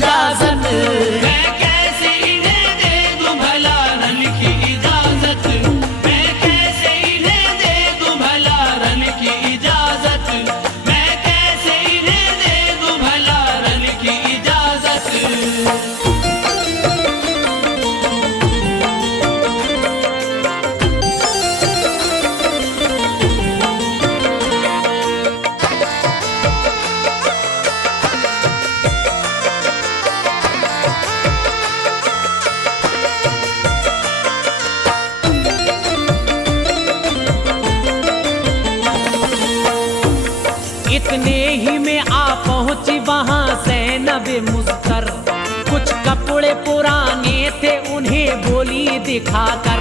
इजाजत। मैं कैसे इन्हें दे दूं भला रन की इजाजत, मैं कैसे इन्हें दे दूं भला रन की इजाजत, मैं कैसे इन्हें दे दूं भला रन की इजाजत। इतने ही में आ पहुंची वहां ज़ैनब मुस्तर, कुछ कपड़े पुराने थे उन्हें बोली दिखाकर,